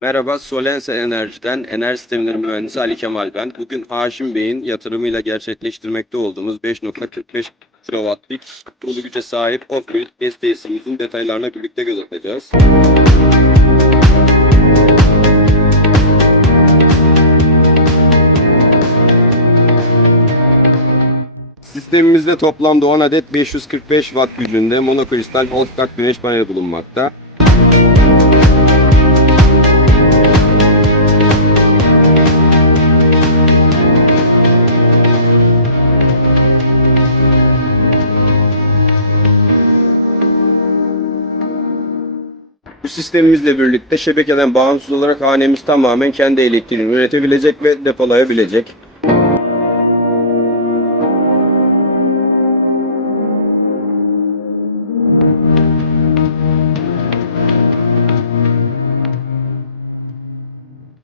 Merhaba, Solense Enerji'den Enerji Sistemleri Mühendisi Ali Kemal ben. Bugün Haşim Bey'in yatırımıyla gerçekleştirmekte olduğumuz 5.45 kW'lik dolu güce sahip off-grid BESS tesisimizin detaylarına birlikte göz atacağız. Sistemimizde toplamda 10 adet 545 Watt gücünde monokristal all-stack güneş paneli bulunmakta. Bu sistemimizle birlikte şebekeden bağımsız olarak hanemiz tamamen kendi elektriğini üretebilecek ve depolayabilecek.